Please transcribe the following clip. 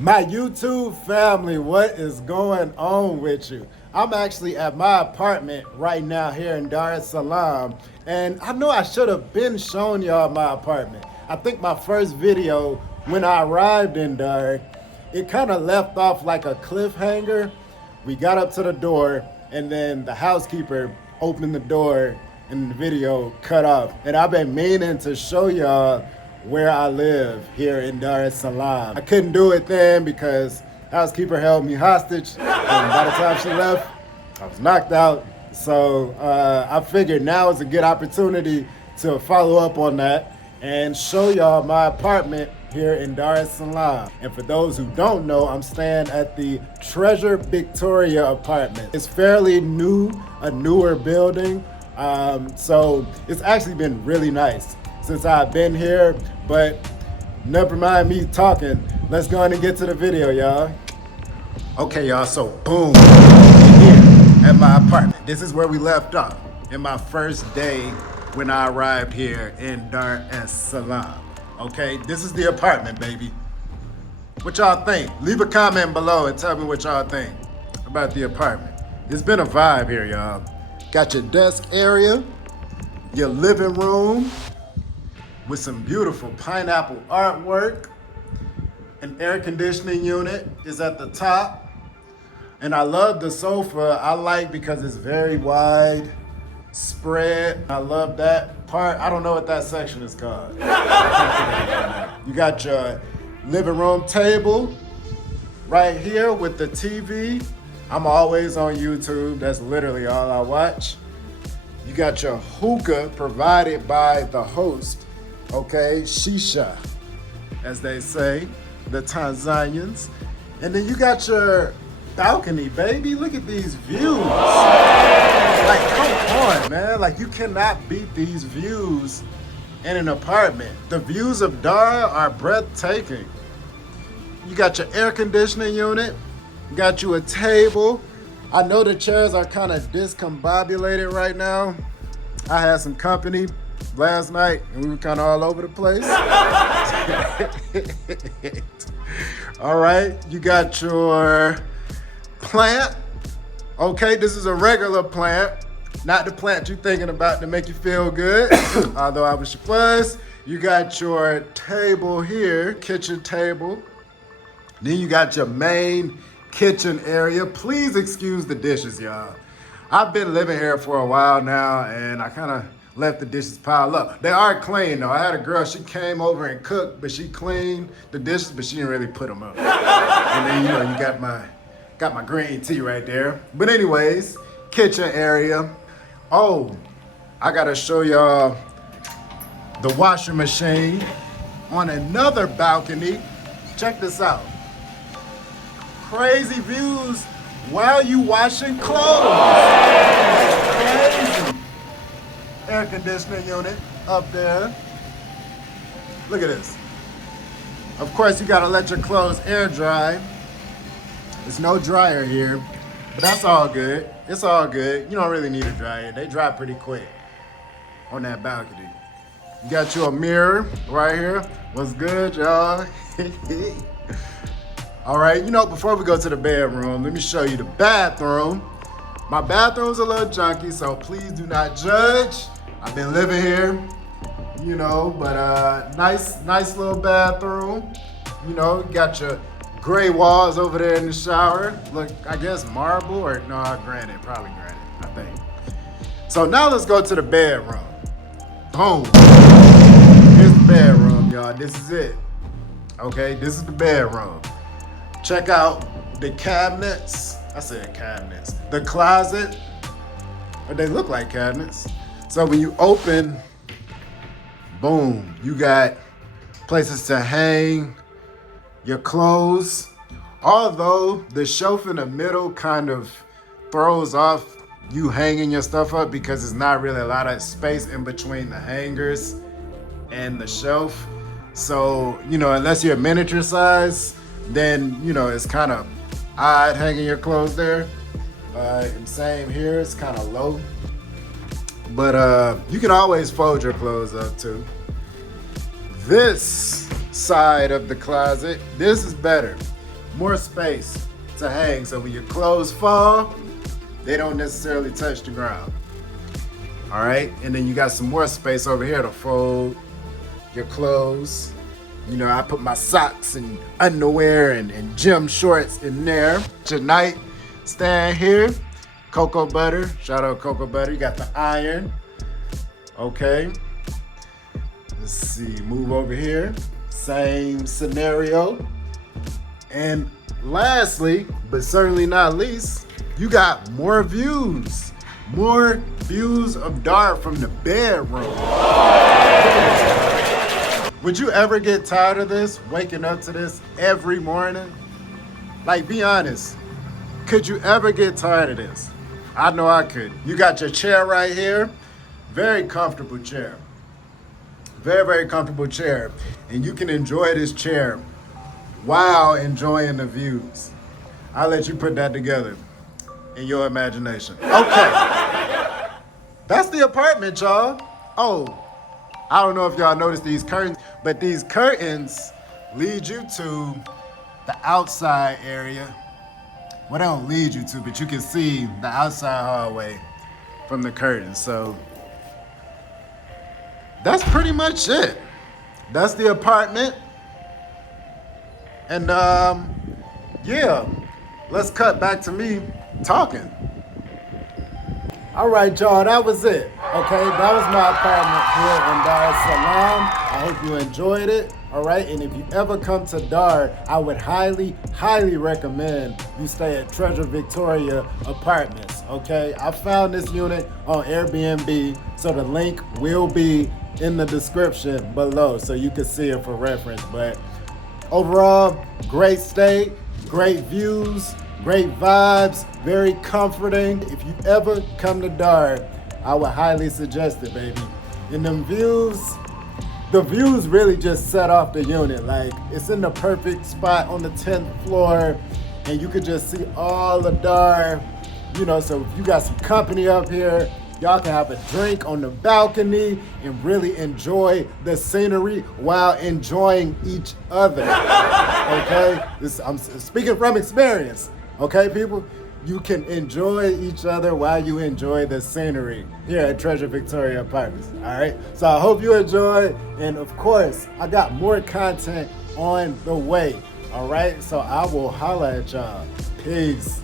My YouTube family, what is going on with you? I'm actually at my apartment right now here in Dar es Salaam, and I know I should have been showing y'all my apartment. I think my first video when I arrived in Dar, it kind of left off like a cliffhanger. We got up to the door, and then the housekeeper opened the door, and the video cut off. And I've been meaning to show y'all where I live here in Dar es Salaam. I couldn't do it then because housekeeper held me hostage, and by the time she left, I was knocked out. So I figured now is a good opportunity to follow up on that and show y'all my apartment here in Dar es Salaam. And for those who don't know, I'm staying at the Treasure Victoria apartment. It's fairly new, a newer building. So it's actually been really nice since I've been here, but never mind me talking. Let's go on and get to the video, y'all. Okay, y'all, so boom, we're here at my apartment. This is where we left off in my first day when I arrived here in Dar es Salaam. Okay, this is the apartment, baby. What y'all think? Leave a comment below and tell me what y'all think about the apartment. It's been a vibe here, y'all. Got your desk area, your living room, with some beautiful pineapple artwork. An air conditioning unit is at the top. And I love the sofa. I like because it's very wide spread. I love that part. I don't know what that section is called. You got your living room table right here with the TV. I'm always on YouTube. That's literally all I watch. You got your hookah provided by the host. Okay, shisha, as they say, the Tanzanians. And then you got your balcony, baby. Look at these views. Like, come on, man. Like, you cannot beat these views in an apartment. The views of Dar are breathtaking. You got your air conditioning unit. You got you a table. I know the chairs are kind of discombobulated right now. I had some company last night, and we were kind of all over the place. All right, you got your plant. Okay, this is a regular plant, not the plant you're thinking about to make you feel good, although I wish it was. You got your table here, kitchen table. Then you got your main kitchen area. Please excuse the dishes, y'all. I've been living here for a while now, and I kind of left the dishes pile up. They are clean though. I had a girl, she came over and cooked, but she cleaned the dishes, but she didn't really put them up. And then, you know, you got my green tea right there. But anyways, kitchen area. Oh, I gotta show y'all the washing machine on another balcony. Check this out. Crazy views while you washing clothes. Crazy. Air conditioning unit up there. Look at this. Of course, you gotta let your clothes air dry. There's no dryer here, but that's all good. It's all good. You don't really need a dryer. They dry pretty quick on that balcony. You got you a mirror right here. What's good, y'all? All right, you know, before we go to the bedroom, let me show you the bathroom. My bathroom's a little junky, so please do not judge. I've been living here, you know, but nice little bathroom. You know, you got your gray walls over there in the shower. Look, I guess marble or no, granite, probably granite, I think. So now let's go to the bedroom. Boom. Here's the bedroom, y'all. This is it. Okay, this is the bedroom. Check out the cabinets. I said cabinets. The closet, or they look like cabinets. So when you open, boom, you got places to hang your clothes. Although the shelf in the middle kind of throws off you hanging your stuff up because there's not really a lot of space in between the hangers and the shelf. So, you know, unless you're miniature size, then, you know, it's kind of odd hanging your clothes there. And same here, it's kind of low. But you can always fold your clothes up too. This side of the closet, this is better. more space to hang. So when your clothes fall, they don't necessarily touch the ground. All right, and then you got some more space over here to fold your clothes. You know, I put my socks and underwear and gym shorts in there. Tonight, stand here, cocoa butter. Shout out cocoa butter. You got the iron. Okay. Let's see, move over here. Same scenario. And lastly, but certainly not least, you got more views. More views of Dart from the bedroom. Would you ever get tired of this, waking up to this every morning? Like, be honest. Could you ever get tired of this? I know I could. You got your chair right here. Very comfortable chair. Very, very comfortable chair. And you can enjoy this chair while enjoying the views. I'll let you put that together in your imagination. Okay. That's the apartment, y'all. Oh, I don't know if y'all noticed these curtains, but these curtains lead you to the outside area. Well, they don't lead you to, but you can see the outside hallway from the curtains. So that's pretty much it. That's the apartment. And yeah, let's cut back to me talking. All right, y'all, that was it. Okay, that was my apartment here in Dar es Salaam. I hope you enjoyed it. All right, and if you ever come to Dar, I would highly, highly recommend you stay at Treasure Victoria Apartments. Okay, I found this unit on Airbnb, so the link will be in the description below, so you can see it for reference. But overall, great stay, great views, great vibes, very comforting. If you ever come to Dar, I would highly suggest it, baby. And them views, the views really just set off the unit. Like, it's in the perfect spot on the 10th floor, and you could just see all the Dar, you know, so if you got some company up here, y'all can have a drink on the balcony and really enjoy the scenery while enjoying each other, okay? I'm speaking from experience, okay, people? You can enjoy each other while you enjoy the scenery here at Treasure Victoria Apartments, all right? So I hope you enjoy, and of course, I got more content on the way, all right? So I will holla at y'all. Peace.